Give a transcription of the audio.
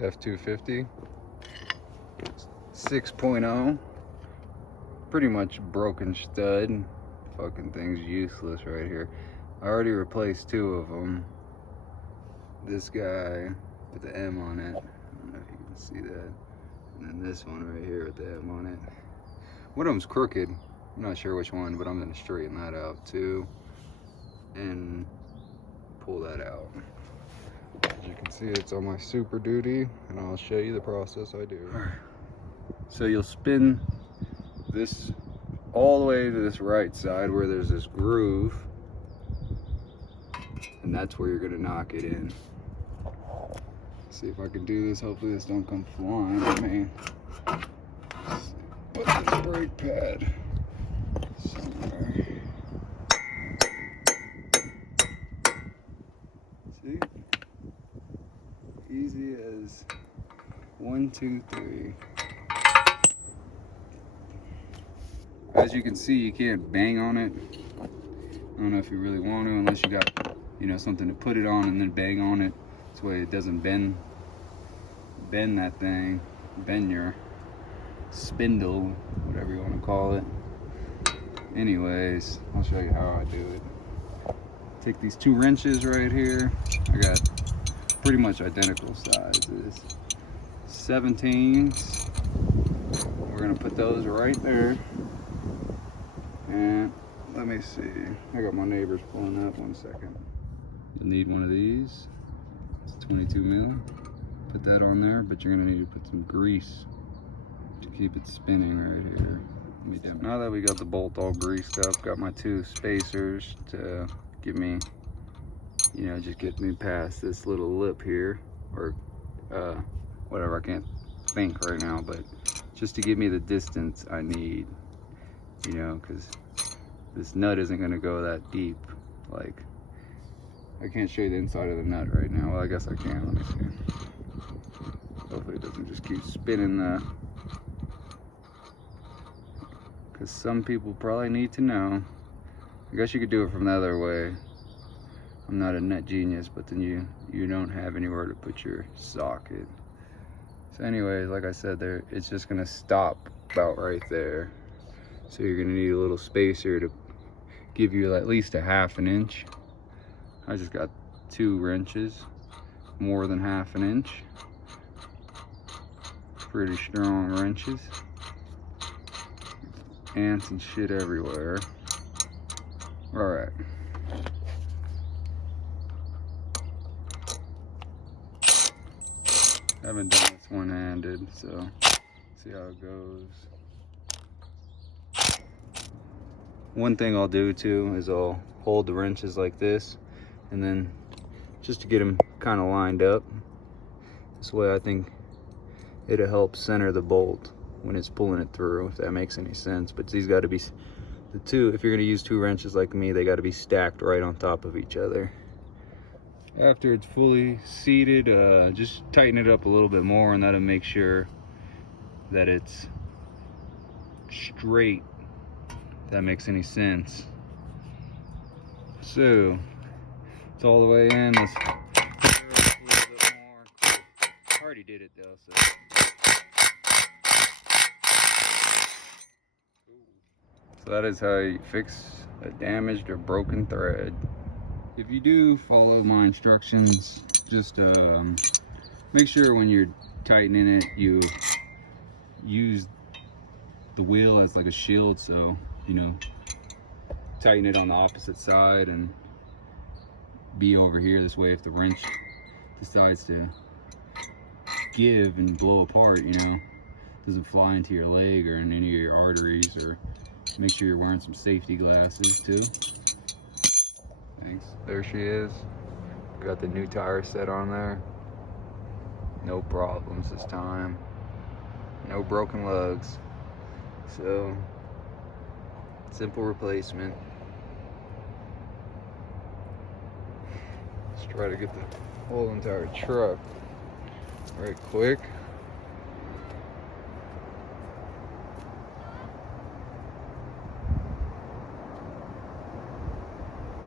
F-250 6.0. Pretty much broken stud. Fucking thing's useless right here. I already replaced 2 of them. This guy with the M on it. I don't know if you can see that. And then this one right here with the M on it. One of them's crooked. I'm not sure which one, but I'm gonna straighten that out too. And pull that out. As you can see, it's on my Super Duty, and I'll show you the process I do. So you'll spin this all the way to this right side where there's this groove, and that's where you're gonna knock it in. See if I can do this. Hopefully this don't come flying at me. Put this brake pad somewhere. See? Easy as 1, 2, 3. As you can see, you can't bang on it. I don't know if you really want to, unless you got, something to put it on and then bang on it. This way it doesn't bend that thing, bend your spindle, whatever you want to call it. Anyways, I'll show you how I do it. Take these 2 wrenches right here. I got pretty much identical sizes. 17s. We're gonna put those right there. And let me see. I got my neighbors pulling up. 1 second. You'll need one of these. It's 22 mil. Put that on there, but you're gonna need to put some grease to keep it spinning right here. Now that we got the bolt all greased up, got my 2 spacers to give me, just get me past this little lip here, or whatever, I can't think right now, but just to give me the distance I need, because this nut isn't gonna go that deep. Like, I can't show you the inside of the nut right now. Well, I guess I can. Let me see. Hopefully it doesn't just keep spinning the, because some people probably need to know. I guess you could do it from the other way. I'm not a nut genius, but then you don't have anywhere to put your socket. So anyways, like I said, there, it's just gonna stop about right there. So you're gonna need a little spacer to give you at least a 1/2 inch. I just got 2 wrenches, more than 1/2 inch. Pretty strong wrenches. Ants and shit everywhere. All right. I haven't done this one-handed, so see how it goes. One thing I'll do too is I'll hold the wrenches like this, and then just to get them kind of lined up. This way I think it'll help center the bolt when it's pulling it through, if that makes any sense. But these got to be, the 2, if you're going to use 2 wrenches like me, they got to be stacked right on top of each other. After it's fully seated, just tighten it up a little bit more, and that'll make sure that it's straight, if that makes any sense. So it's all the way in. Let's put it a little bit more. I already did it though, so. So that is how you fix a damaged or broken thread. If you do follow my instructions, just make sure when you're tightening it, you use the wheel as like a shield. So, tighten it on the opposite side and be over here. This way, if the wrench decides to give and blow apart, doesn't fly into your leg or in any of your arteries. Or make sure you're wearing some safety glasses too. Thanks. There she is. Got the new tire set on there. No problems this time. No broken lugs. So, simple replacement. Let's try to get the whole entire truck right quick.